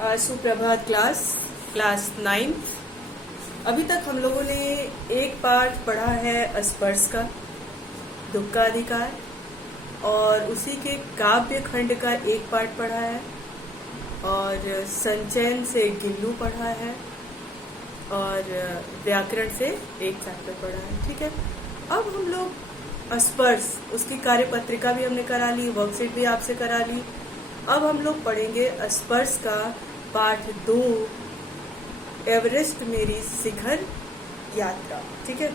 सुप्रभात class 9th। अभी तक हम लोगों ने एक पाठ पढ़ा है स्पर्श का, दुख का अधिकार, और उसी के काव्य खंड का एक पाठ पढ़ा है, और संचयन से गिल्लू पढ़ा है, और व्याकरण से एक चैप्टर पढ़ा है। ठीक है, अब हम लोग स्पर्श, उसकी कार्यपत्रिका भी हमने करा ली, वर्कशीट भी आपसे करा ली। अब हम लोग पढ़ेंगे स्पर्श का पाठ 2, एवरेस्ट मेरी शिखर यात्रा। ठीक है,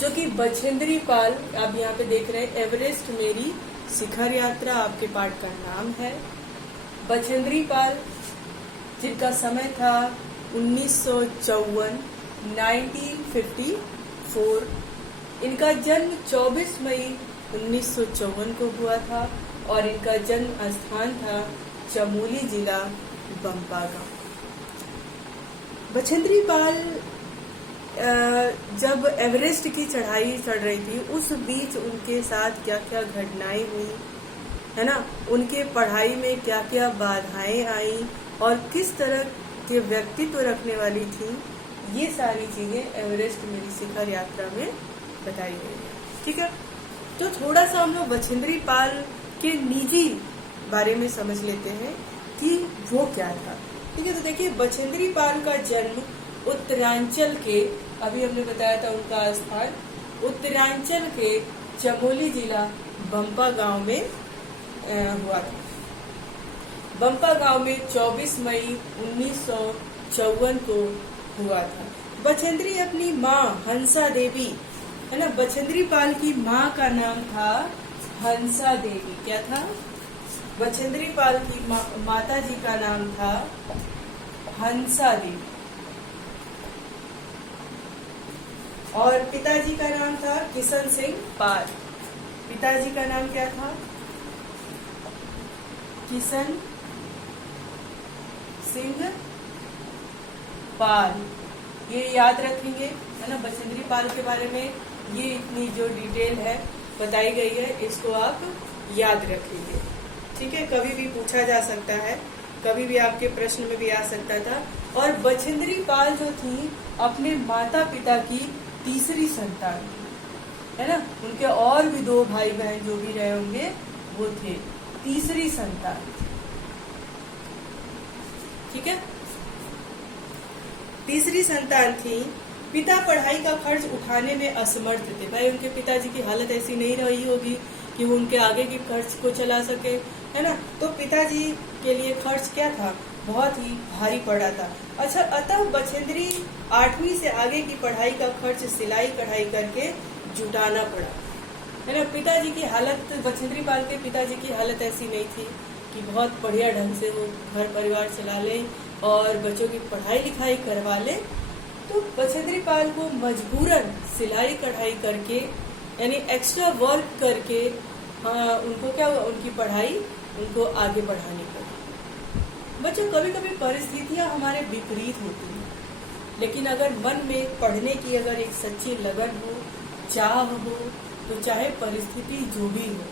जो कि बछेंद्री पाल, आप यहाँ पे देख रहे हैं, एवरेस्ट मेरी शिखर यात्रा आपके पाठ का नाम है। बछेंद्री पाल, जिनका समय था 1954, 1954। इनका जन्म 24 मई 1954 को हुआ था, और इनका जन्म स्थान था चमोली जिला, बंपा गांव। बछेंद्री पाल जब एवरेस्ट की चढ़ाई चढ़ रही थी, उस बीच उनके साथ क्या क्या घटनाएं हुई है ना, उनके पढ़ाई में क्या क्या बाधाएं आई और किस तरह के व्यक्तित्व रखने वाली थी, ये सारी चीजें एवरेस्ट मेरी शिखर यात्रा में बताई गई है। ठीक है, तो थोड़ा सा हम लोग बछेंद्री पाल के निजी बारे में समझ लेते हैं कि वो क्या था। ठीक है, तो देखिए, बछेंद्री पाल का जन्म उत्तरांचल के, अभी हमने बताया था उनका स्थान, उत्तरांचल के चमोली जिला बंपा गांव में हुआ था। बंपा गांव में 24 मई 1954 को हुआ था। बछेंद्री अपनी माँ हंसा देवी, है ना, बछेंद्री पाल की माँ का नाम था हंसा देवी। क्या था? बछेंद्री पाल की माता जी का नाम था हंसा देवी, और पिताजी का नाम था किशन सिंह पाल। पिताजी का नाम क्या था? किशन सिंह पाल। ये याद रखेंगे, है ना, बछेंद्री पाल के बारे में ये इतनी जो डिटेल है बताई गई है, इसको आप याद रखेंगे। ठीक है, कभी भी पूछा जा सकता है, कभी भी आपके प्रश्न में भी आ सकता था। और बछेंद्री पाल जो थी, अपने माता पिता की तीसरी संतान थी, है ना। उनके और भी 2 भाई बहन जो भी रहे होंगे वो थे, तीसरी संतान। ठीक है, तीसरी संतान थी। पिता पढ़ाई का खर्च उठाने में असमर्थ थे। भाई, उनके पिताजी की हालत ऐसी नहीं रही होगी कि वो उनके आगे के खर्च को चला सके, है ना। तो पिताजी के लिए खर्च क्या था, बहुत ही भारी पड़ा था। अच्छा, अतः बछेंद्री 8वीं से आगे की पढ़ाई का खर्च सिलाई कढ़ाई करके जुटाना पड़ा, है ना। पिताजी की हालत, बछेंद्री पाल के पिताजी की हालत ऐसी नहीं थी कि बहुत बढ़िया ढंग से वो घर परिवार चला ले और बच्चों की पढ़ाई लिखाई करवा ले। तो बछेंद्री पाल को मजबूरन सिलाई कढ़ाई करके, यानी एक्स्ट्रा वर्क करके, उनको क्या, उनकी पढ़ाई उनको आगे बढ़ानी पड़ी। बच्चों, कभी कभी परिस्थितियां हमारे विपरीत होती हैं, लेकिन अगर मन में पढ़ने की अगर एक सच्ची लगन हो, चाह हो, तो चाहे परिस्थिति जो भी हो,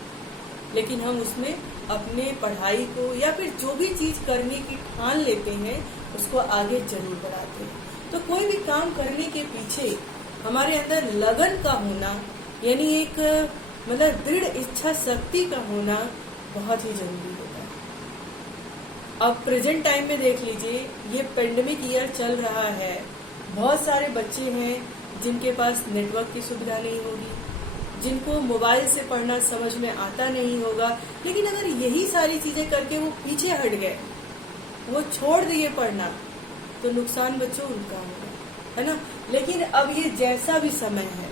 लेकिन हम उसमें अपने पढ़ाई को या फिर जो भी चीज करने की ठान लेते हैं, उसको आगे जरूर बढ़ाते हैं। तो कोई भी काम करने के पीछे हमारे अंदर लगन का होना, यानी एक मतलब दृढ़ इच्छा शक्ति का होना बहुत ही जरूरी होता है। अब प्रेजेंट टाइम में देख लीजिए, ये पेंडेमिक ईयर चल रहा है, बहुत सारे बच्चे हैं जिनके पास नेटवर्क की सुविधा नहीं होगी, जिनको मोबाइल से पढ़ना समझ में आता नहीं होगा। लेकिन अगर यही सारी चीजें करके वो पीछे हट गए, वो छोड़ दिए पढ़ना, तो नुकसान बच्चों उनका होगा, है ना। लेकिन अब ये जैसा भी समय है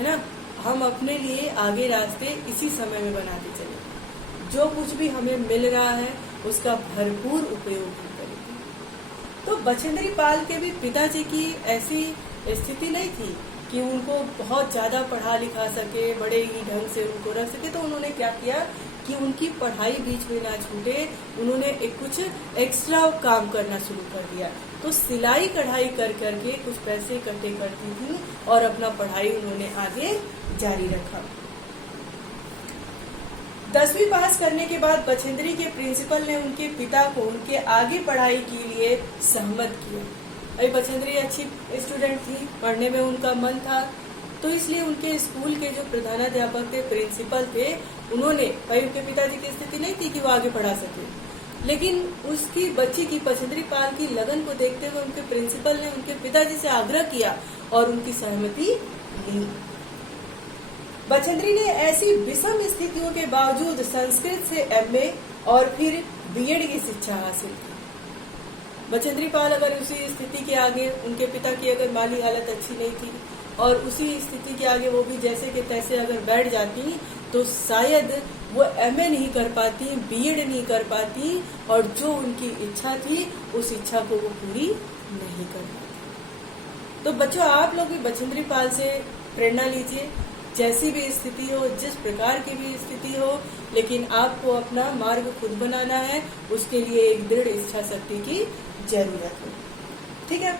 ना, हम अपने लिए आगे रास्ते इसी समय में बनाते चले। जो कुछ भी हमें मिल रहा है उसका भरपूर उपयोग करेंगे। तो बछेंद्री पाल के भी पिताजी की ऐसी स्थिति नहीं थी कि उनको बहुत ज्यादा पढ़ा लिखा सके, बड़े ही ढंग से उनको रख सके। तो उन्होंने क्या किया कि उनकी पढ़ाई बीच में ना छूटे, उन्होंने एक कुछ एक्स्ट्रा काम करना शुरू कर दिया। तो सिलाई कढ़ाई कर करके कुछ पैसे इकट्ठे करती थी और अपना पढ़ाई उन्होंने आगे जारी रखा। 10वीं पास करने के बाद बछेंद्री के प्रिंसिपल ने उनके पिता को उनके आगे पढ़ाई के लिए सहमत किया। अभी बछेंद्री अच्छी स्टूडेंट थी, पढ़ने में उनका मन था, तो इसलिए उनके स्कूल के जो प्रधानाध्यापक थे, प्रिंसिपल थे, उन्होंने, भाई उनके पिताजी की स्थिति नहीं थी कि वो आगे पढ़ा सके, लेकिन उसकी बच्ची की बछेंद्री पाल की लगन को देखते हुए उनके प्रिंसिपल ने उनके पिताजी से आग्रह किया और उनकी सहमति ली। बछेंद्री ने ऐसी विषम स्थितियों के बावजूद संस्कृत से एमए और फिर बीएड की शिक्षा हासिल की। बछेंद्री पाल अगर उसी स्थिति के आगे, उनके पिता की अगर माली हालत अच्छी नहीं थी और उसी स्थिति के आगे वो भी जैसे के तैसे अगर बैठ जाती तो शायद वो एमए नहीं कर पाती, बीएड नहीं कर पाती और जो उनकी इच्छा थी उस इच्छा को वो पूरी नहीं कर पाती। तो बच्चों, आप लोग भी बछेंद्री पाल से प्रेरणा लीजिए। जैसी भी स्थिति हो, जिस प्रकार की भी स्थिति हो, लेकिन आपको अपना मार्ग खुद बनाना है, उसके लिए एक दृढ़ इच्छा शक्ति की जरूरत है। ठीक है।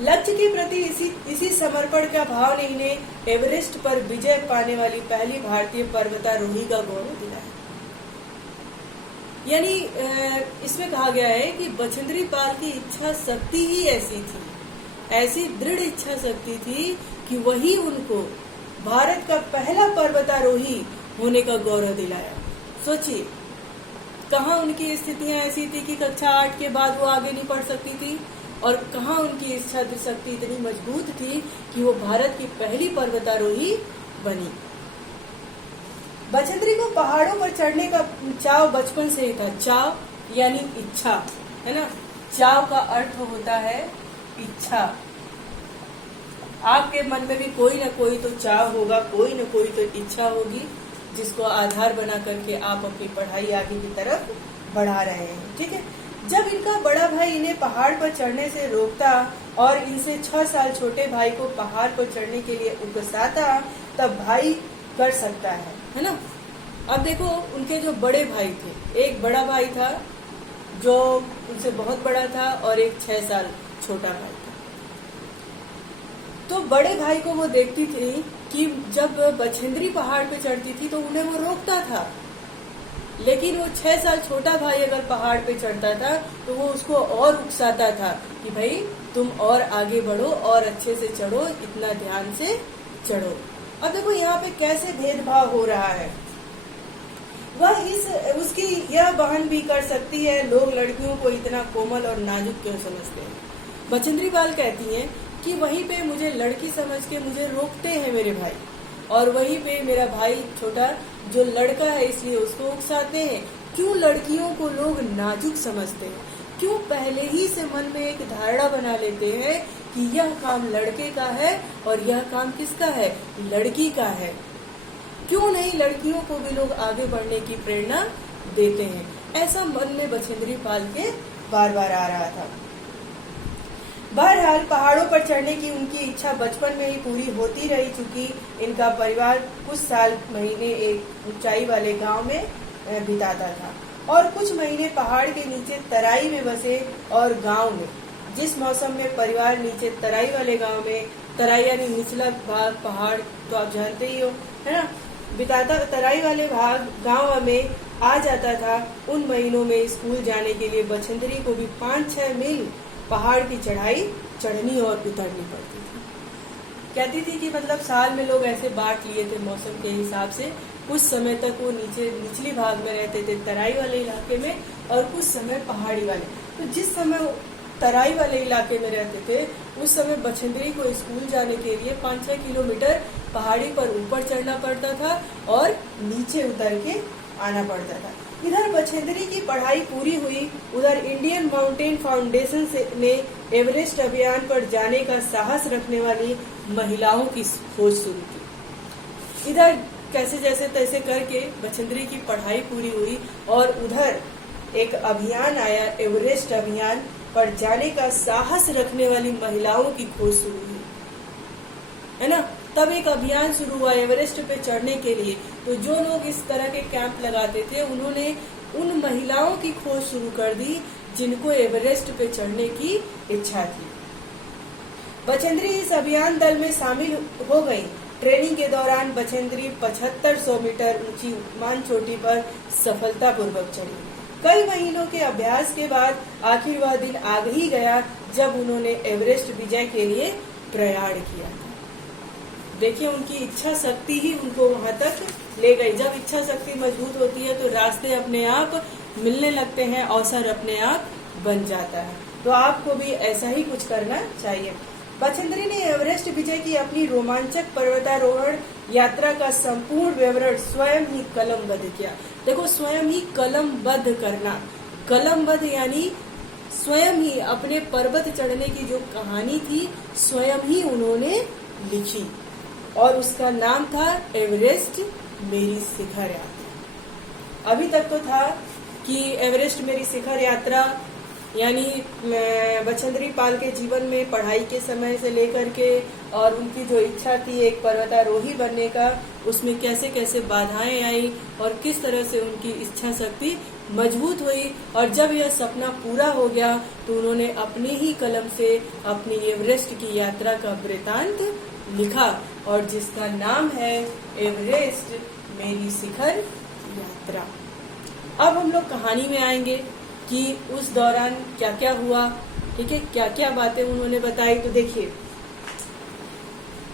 लक्ष्य के प्रति इसी समर्पण का भाव ने इन्हें एवरेस्ट पर विजय पाने वाली पहली भारतीय पर्वतारोही का गौरव दिलाया। यानी इसमें कहा गया है कि बछेंद्री पाल की इच्छा शक्ति ही ऐसी थी, ऐसी दृढ़ इच्छा शक्ति थी कि वही उनको भारत का पहला पर्वतारोही होने का गौरव दिलाया। सोचिए, कहाँ उनकी स्थितियां ऐसी थी कि कक्षा 8 के बाद वो आगे नहीं पढ़ सकती थी और कहाँ उनकी इच्छा शक्ति इतनी मजबूत थी कि वो भारत की पहली पर्वतारोही बनी। बछेंद्री को पहाड़ों पर चढ़ने का चाव बचपन से ही था। चाव यानी इच्छा, है ना। चाव का अर्थ होता है इच्छा। आपके मन में भी कोई ना कोई तो चाव होगा, कोई ना कोई तो इच्छा होगी, जिसको आधार बना करके आप अपनी पढ़ाई आगे की तरफ बढ़ा रहे हैं। ठीक है। जब इनका बड़ा भाई इन्हें पहाड़ पर चढ़ने से रोकता और इनसे 6 साल छोटे भाई को पहाड़ पर चढ़ने के लिए उकसाता, तब भाई कर सकता है ना। अब देखो, उनके जो बड़े भाई थे, एक बड़ा भाई था जो उनसे बहुत बड़ा था और एक 6 साल छोटा भाई था। तो बड़े भाई को वो देखती थी कि जब बछेंद्री पहाड़ पे चढ़ती थी तो उन्हें वो रोकता था, लेकिन वो 6 साल छोटा भाई अगर पहाड़ पे चढ़ता था तो वो उसको और उकसाता था कि भाई तुम और आगे बढ़ो और अच्छे से चढ़ो, इतना ध्यान से चढ़ो। अब देखो यहाँ पे कैसे भेदभाव हो रहा है। वह उसकी यह बहन भी कर सकती है, लोग लड़कियों को इतना कोमल और नाजुक क्यों समझते हैं। बछेंद्री पाल कहती हैं कि वहीं पे मुझे लड़की समझ के मुझे रोकते हैं मेरे भाई, और वहीं पे मेरा भाई छोटा जो लड़का है इसलिए उसको उकसाते हैं। क्यों लड़कियों को लोग नाजुक समझते हैं? क्यों पहले ही से मन में एक धारणा बना लेते हैं कि यह काम लड़के का है और यह काम किसका है? लड़की का है। क्यों नहीं लड़कियों को भी लोग आगे बढ़ने की प्रेरणा देते हैं? ऐसा मन में बछेंद्री पाल के बार बार आ रहा था। बहरहाल पहाड़ों पर चढ़ने की उनकी इच्छा बचपन में ही पूरी होती रही, चूंकि इनका परिवार कुछ साल महीने एक ऊंचाई वाले गांव में बिताता था और कुछ महीने पहाड़ के नीचे तराई में बसे। और गांव में जिस मौसम में परिवार नीचे तराई वाले गांव में, तराई यानी निचला भाग पहाड़ तो आप जानते ही हो, है ना, बिताता, तराई वाले भाग गांव में आ जाता था, उन महीनों में स्कूल जाने के लिए बछेंद्री को भी 5-6 मील पहाड़ की चढ़ाई चढ़नी और उतरनी पड़ती थी। कहती थी कि मतलब साल में लोग ऐसे बांट लिए थे मौसम के हिसाब से, कुछ समय तक वो निचली भाग में रहते थे तराई वाले इलाके में और कुछ समय पहाड़ी वाले। तो जिस समय वो तराई वाले इलाके में रहते थे उस समय बछेंद्री को स्कूल जाने के लिए 5-6 किलोमीटर पहाड़ी पर ऊपर चढ़ना पड़ता था और नीचे उतर के आना पड़ता था। इधर बछेंद्री की पढ़ाई पूरी हुई, उधर इंडियन माउंटेन फाउंडेशन ने एवरेस्ट अभियान पर जाने का साहस रखने वाली महिलाओं की खोज शुरू की। इधर कैसे जैसे तैसे करके बछेंद्री की पढ़ाई पूरी हुई और उधर एक अभियान आया, एवरेस्ट अभियान पर जाने का साहस रखने वाली महिलाओं की खोज शुरू हुई, है ना। तब एक अभियान शुरू हुआ एवरेस्ट पे चढ़ने के लिए। तो जो लोग इस तरह के कैंप लगाते थे उन्होंने उन महिलाओं की खोज शुरू कर दी जिनको एवरेस्ट पे चढ़ने की इच्छा थी। बछेंद्री इस अभियान दल में शामिल हो गई ट्रेनिंग के दौरान बछेंद्री 7500 मीटर ऊंची उपमान चोटी पर सफलतापूर्वक चढ़ी। कई महीनों के अभ्यास के बाद आखिर वह दिन आ ही गया जब उन्होंने एवरेस्ट विजय के लिए प्रयाण किया था। देखिए, उनकी इच्छा शक्ति ही उनको वहां तक ले गई। जब इच्छा शक्ति मजबूत होती है तो रास्ते अपने आप मिलने लगते हैं, अवसर अपने आप बन जाता है। तो आपको भी ऐसा ही कुछ करना चाहिए। बछेंद्री ने एवरेस्ट विजय की अपनी रोमांचक पर्वतारोहण यात्रा का संपूर्ण विवरण स्वयं ही कलमबद्ध किया। देखो, स्वयं ही कलमबद्ध करना, कलमबद्ध यानी स्वयं ही अपने पर्वत चढ़ने की जो कहानी थी स्वयं ही उन्होंने लिखी और उसका नाम था एवरेस्ट मेरी शिखर यात्रा। अभी तक तो था कि एवरेस्ट मेरी शिखर यात्रा यानी बछेंद्री पाल के जीवन में पढ़ाई के समय से लेकर के और उनकी जो इच्छा थी एक पर्वतारोही बनने का, उसमें कैसे कैसे बाधाएं आई और किस तरह से उनकी इच्छा शक्ति मजबूत हुई। और जब यह सपना पूरा हो गया तो उन्होंने अपने ही कलम से अपनी एवरेस्ट की यात्रा का वृतांत लिखा और जिसका नाम है एवरेस्ट मेरी शिखर यात्रा। अब हम लोग कहानी में आएंगे कि उस दौरान क्या क्या हुआ, ठीक है, क्या क्या बातें उन्होंने बताई। तो देखिए,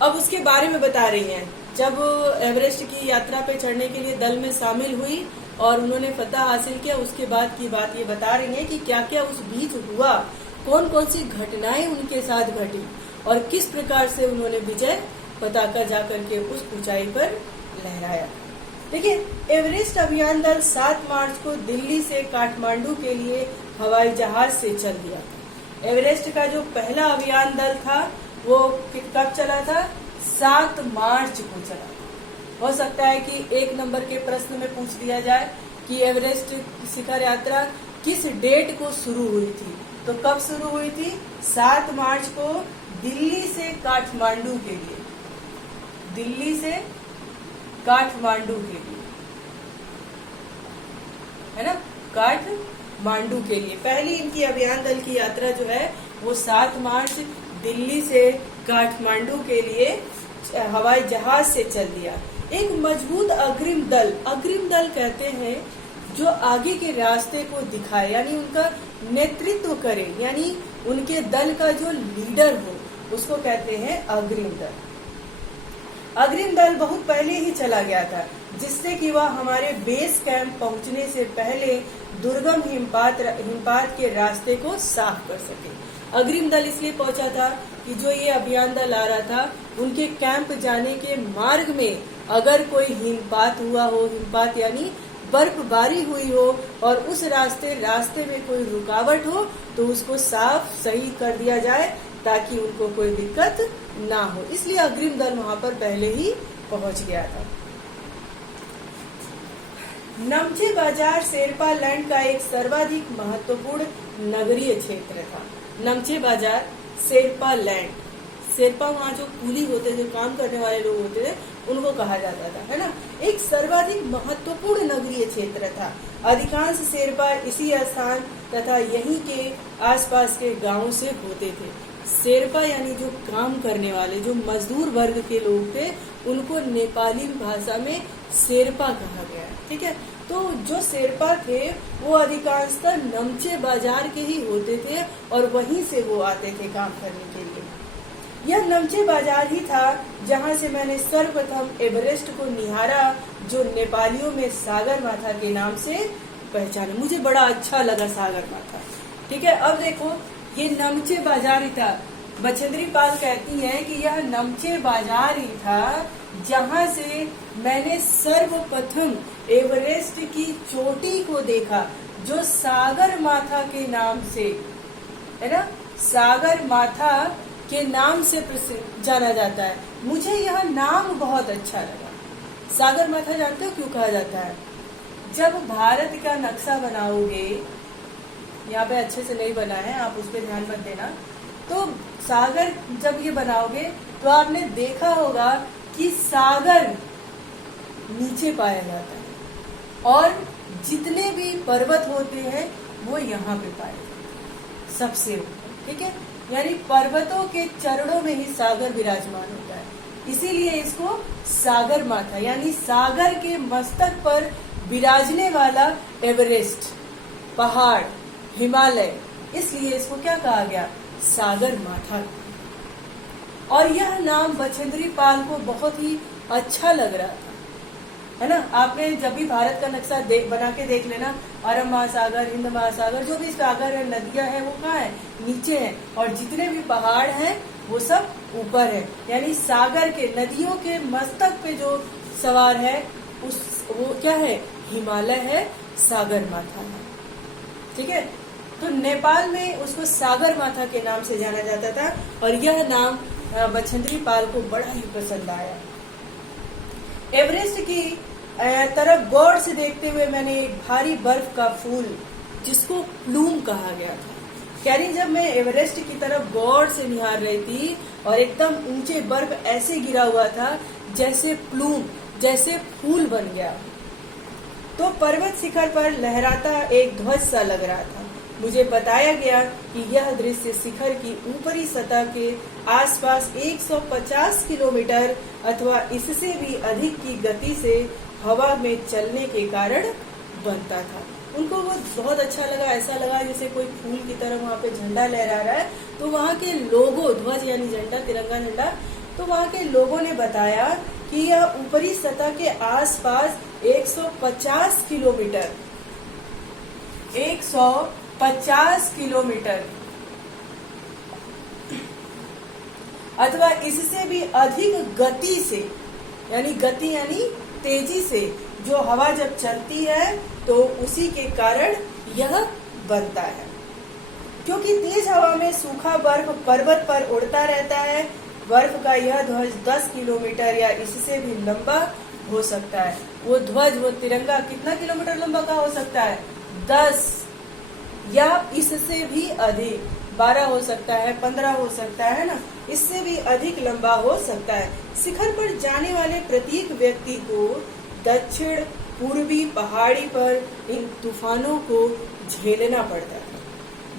अब उसके बारे में बता रही हैं। जब एवरेस्ट की यात्रा पे चढ़ने के लिए दल में शामिल हुई और उन्होंने फतह हासिल किया, उसके बाद की बात ये बता रही हैं कि क्या क्या उस बीच हुआ, कौन कौन सी घटनाएं उनके साथ घटी और किस प्रकार से उन्होंने विजय पताका जाकर के उस ऊंचाई पर लहराया। देखिए, एवरेस्ट अभियान दल 7 मार्च को दिल्ली से काठमांडू के लिए हवाई जहाज से चल दिया था। एवरेस्ट का जो पहला अभियान दल था वो कब चला था? 7 मार्च को चला। हो सकता है कि 1 नंबर के प्रश्न में पूछ दिया जाए कि एवरेस्ट शिखर यात्रा किस डेट को शुरू हुई थी। तो कब शुरू हुई थी? 7 मार्च को दिल्ली से काठमांडू के लिए, दिल्ली से काठमांडू के लिए, है ना, काठमांडू के लिए पहली इनकी अभियान दल की यात्रा जो है वो 7 मार्च दिल्ली से काठमांडू के लिए हवाई जहाज से चल दिया। एक मजबूत अग्रिम दल कहते हैं जो आगे के रास्ते को दिखाए, यानी उनका नेतृत्व करे, यानी उनके दल का जो लीडर हो उसको कहते हैं अग्रिम दल। अग्रिम दल बहुत पहले ही चला गया था जिससे कि वह हमारे बेस कैंप पहुंचने से पहले दुर्गम हिमपात के रास्ते को साफ कर सके। अग्रिम दल इसलिए पहुंचा था कि जो ये अभियान दल आ रहा था उनके कैंप जाने के मार्ग में अगर कोई हिमपात हुआ हो, हिमपात यानी बर्फबारी हुई हो और उस रास्ते में कोई रुकावट हो तो उसको साफ सही कर दिया जाए ताकि उनको कोई दिक्कत ना हो। इसलिए अग्रिम दल वहां पर पहले ही पहुंच गया था। नमचे बाजार शेरपा लैंड का एक सर्वाधिक महत्वपूर्ण नगरीय क्षेत्र था। नमचे बाजार शेरपा लैंड, शेरपा वहाँ जो कूली होते, जो काम करने वाले लोग होते थे, उनको कहा जाता था, है ना। एक सर्वाधिक महत्वपूर्ण नगरीय क्षेत्र था। अधिकांश शेरपा इसी स्थान तथा यहीं के आसपास के गांवों से होते थे। शेरपा यानी जो काम करने वाले, जो मजदूर वर्ग के लोग थे, उनको नेपाली भाषा में शेरपा कहा गया, ठीक है। तो जो शेरपा थे वो अधिकांशतः नमचे बाजार के ही होते थे और वहीं से वो आते थे काम करने के लिए। यह नमचे बाजार ही था जहां से मैंने सर्वप्रथम एवरेस्ट को निहारा, जो नेपालियों में सागर माथा के नाम से पहचाने। मुझे बड़ा अच्छा लगा सागर माथा, ठीक है। अब देखो, ये नमचे बाजार ही था। बछेंद्री पाल कहती हैं कि यह नमचे बाजार ही था जहां से मैंने सर्वप्रथम एवरेस्ट की चोटी को देखा, जो सागर माथा के नाम से, है ना, सागर माथा के नाम से जाना जाता है। मुझे यह नाम बहुत अच्छा लगा। सागर माथा जानते हो क्यों कहा जाता है? जब भारत का नक्शा बनाओगे, यहाँ पे अच्छे से नहीं बना है, आप उस पर ध्यान मत देना, तो सागर जब ये बनाओगे तो आपने देखा होगा कि सागर नीचे पाया जाता है और जितने भी पर्वत होते हैं वो यहाँ पे पाए जाते सबसे ऊपर, ठीक है। यानी पर्वतों के चरणों में ही सागर विराजमान होता है। इसीलिए इसको सागर माथा यानी सागर के मस्तक पर विराजने वाला एवरेस्ट पहाड़ हिमालय, इसलिए इसको क्या कहा गया, सागर माथा। और यह नाम बछेंद्री पाल को बहुत ही अच्छा लग रहा था, है ना। आपने जब भी भारत का नक्शा बना के देख लेना, अरब महासागर, हिंद महासागर, जो भी सागर है, नदियां हैं, वो कहाँ है, नीचे है, और जितने भी पहाड़ हैं वो सब ऊपर है। यानी सागर के, नदियों के मस्तक पे जो सवार है वो क्या है, हिमालय है, सागर माथा है। ठीक है, तो नेपाल में उसको सागर माथा के नाम से जाना जाता था, और यह नाम बछेंद्री पाल को बड़ा ही पसंद आया। एवरेस्ट की तरफ गौर से देखते हुए मैंने एक भारी बर्फ का फूल, जिसको प्लूम कहा गया था, यानी जब मैं एवरेस्ट की तरफ गौर से निहार रही थी और एकदम ऊंचे बर्फ ऐसे गिरा हुआ था जैसे प्लूम, जैसे फूल बन गया, तो पर्वत शिखर पर लहराता एक ध्वज सा लग रहा था। मुझे बताया गया कि यह दृश्य शिखर की ऊपरी सतह के आसपास 150 किलोमीटर अथवा इससे भी अधिक की गति से हवा में चलने के कारण बनता था। उनको वो बहुत अच्छा लगा, ऐसा लगा जैसे कोई फूल की तरह वहाँ पे झंडा लहरा रहा है। तो वहाँ के लोगों, ध्वज यानी झंडा, तिरंगा झंडा, तो वहाँ के लोगों ने बताया कि यह ऊपरी सतह के आसपास 150 किलोमीटर 150 किलोमीटर अथवा इससे भी अधिक गति से, यानी गति यानी तेजी से, जो हवा जब चलती है तो उसी के कारण यह बनता है। क्योंकि तेज हवा में सूखा बर्फ पर्वत पर उड़ता रहता है, बर्फ का यह ध्वज 10 किलोमीटर या इससे भी लंबा हो सकता है। वो ध्वज, वो तिरंगा कितना किलोमीटर लंबा का हो सकता है, 10 या इससे भी अधिक, 12 हो सकता है, 15 हो सकता है ना, इससे भी अधिक लंबा हो सकता है। शिखर पर जाने वाले प्रत्येक व्यक्ति को दक्षिण पूर्वी पहाड़ी पर इन तूफानों को झेलना पड़ता था।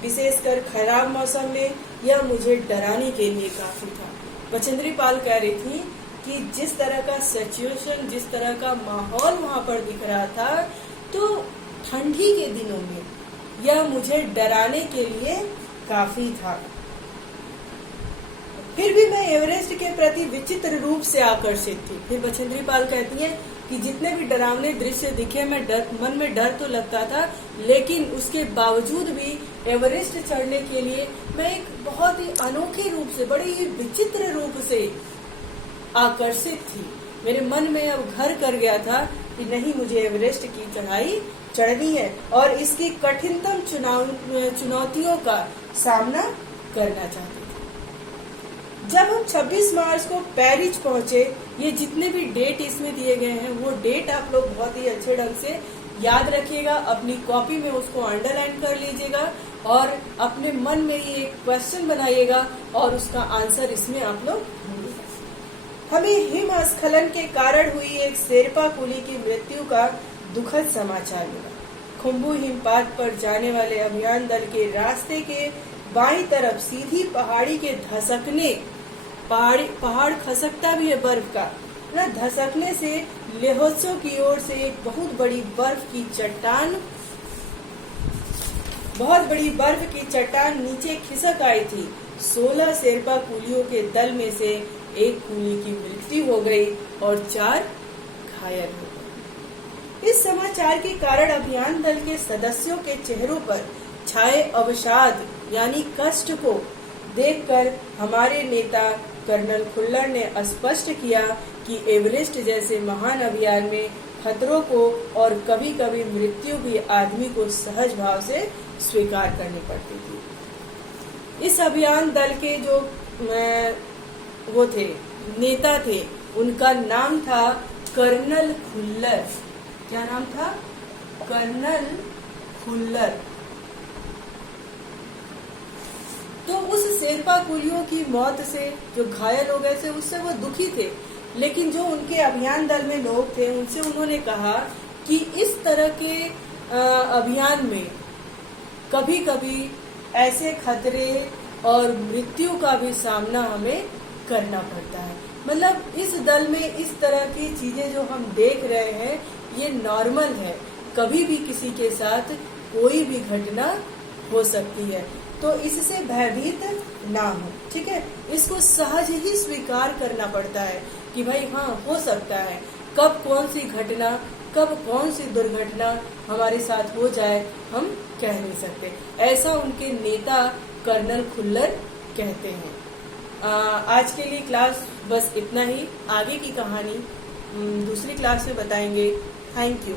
विशेषकर खराब मौसम में यह मुझे डराने के लिए काफी था। बछेंद्री पाल कह रही थी कि जिस तरह का सिचुएशन, जिस तरह का माहौल वहाँ पर दिख रहा था, तो ठंडी के दिनों में यह मुझे डराने के लिए काफी था। फिर भी मैं एवरेस्ट के प्रति विचित्र रूप से आकर्षित थी। फिर बछेंद्री पाल कहती है कि जितने भी डरावने दृश्य दिखे, मैं मन में डर तो लगता था, लेकिन उसके बावजूद भी एवरेस्ट चढ़ने के लिए मैं एक बहुत ही अनोखे रूप से, बड़े ही विचित्र रूप से आकर्षित थी। मेरे मन में अब घर कर गया था कि नहीं, मुझे एवरेस्ट की चढ़ाई चढ़नी है और इसकी कठिनतम चुनौतियों का सामना करना चाहती थी। जब हम 26 मार्च को पेरिस पहुंचे, ये जितने भी डेट इसमें दिए गए हैं वो डेट आप लोग बहुत ही अच्छे ढंग से याद रखिएगा, अपनी कॉपी में उसको अंडरलाइन कर लीजिएगा और अपने मन में ये एक क्वेश्चन बनाइएगा और उसका आंसर इसमें आप लोग ढूंढिएगा। हमें हिमस्खलन के कारण हुई एक शेरपा कुली की मृत्यु का दुखद समाचार मिला। खुम्बू हिमपात पर जाने वाले अभियान दल के रास्ते के बाईं तरफ सीधी पहाड़ी के धसकने, पहाड़ खसकता भी है बर्फ का ना, धसकने से लेहोत्सव की ओर से एक बहुत बड़ी बर्फ की चट्टान नीचे खिसक आई थी। 16 शेरपा कुलियों के दल में से एक कुली की मृत्यु हो गई और 4 घायल हो गए। इस समाचार के कारण अभियान दल के सदस्यों के चेहरों पर छाए अवसाद यानी कष्ट को देखकर हमारे नेता कर्नल खुल्लर ने स्पष्ट किया कि एवरेस्ट जैसे महान अभियान में खतरों को और कभी कभी मृत्यु भी आदमी को सहज भाव से स्वीकार करनी पड़ती थी। इस अभियान दल के जो वो थे, नेता थे, उनका नाम था कर्नल खुल्लर। क्या नाम था? कर्नल खुल्लर। तो उस शेरपा कुलियों की मौत से, जो घायल हो गए थे, उससे वो दुखी थे, लेकिन जो उनके अभियान दल में लोग थे उनसे उन्होंने कहा कि इस तरह के अभियान में कभी कभी ऐसे खतरे और मृत्यु का भी सामना हमें करना पड़ता है। मतलब इस दल में इस तरह की चीजें जो हम देख रहे हैं ये नॉर्मल है, कभी भी किसी के साथ कोई भी घटना हो सकती है, तो इससे भयभीत ना हो। ठीक है, इसको सहज ही स्वीकार करना पड़ता है कि भाई हाँ हो सकता है, कब कौन सी घटना, कब कौन सी दुर्घटना हमारे साथ हो जाए हम कह नहीं सकते। ऐसा उनके नेता कर्नल खुल्लर कहते हैं। आज के लिए क्लास बस इतना ही, आगे की कहानी दूसरी क्लास में बताएंगे। Thank you.